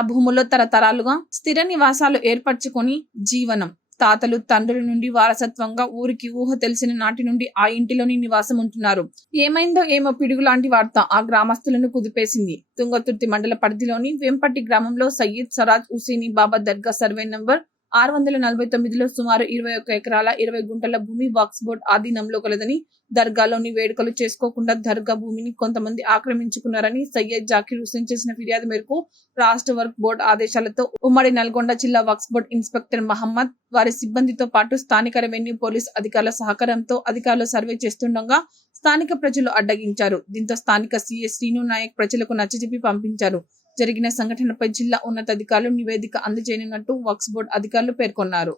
ఆ భూముల్లో తరతరాలుగా స్థిర నివాసాలు ఏర్పరచుకొని జీవనం. తాతలు తండ్రుల నుండి వారసత్వంగా ఊరికి ఊహ తెలిసిన నాటి నుండి ఆ ఇంటిలోని నివాసం ఉంటున్నారు ఏమైందో ఏమో పిడుగు లాంటి వార్త ఆ గ్రామస్తులను కుదిపేసింది. తుంగతుర్తి మండల పరిధిలోని వెంపట్టి గ్రామంలో సయ్యద్ సరాజ్ హుసేని బాబా దర్గా సర్వే నంబర్ ఆరు వందల నలభై తొమ్మిదిలో సుమారు ఇరవై ఒక్క ఎకరాల ఇరవై గుంటల భూమి వక్స్ బోర్డ్ ఆధీనంలో కలదని దర్గాలోని వేడుకలు చేసుకోకుండా దర్గా భూమిని కొంతమంది ఆక్రమించుకున్నారని సయ్యద్ జాకీర్ హుసేన్ చేసిన ఫిర్యాదు మేరకు రాష్ట్ర వర్క్ బోర్డు ఆదేశాలతో ఉమ్మడి నల్గొండ జిల్లా వక్స్ బోర్డ్ ఇన్స్పెక్టర్ మహమ్మద్ వారి సిబ్బందితో పాటు స్థానిక రెవెన్యూ పోలీస్ అధికారుల సహకారంతో అధికారులు సర్వే చేస్తుండగా స్థానిక ప్రజలు అడ్డగించారు. దీంతో స్థానిక సీఎస్ శ్రీను నాయక్ ప్రజలకు నచ్చజెప్పి పంపించారు. జరిగిన సంఘటనపై జిల్లా ఉన్నతాధికారులు నివేదిక అందజేయనున్నట్టు వక్స్ బోర్డు అధికారులు పేర్కొన్నారు.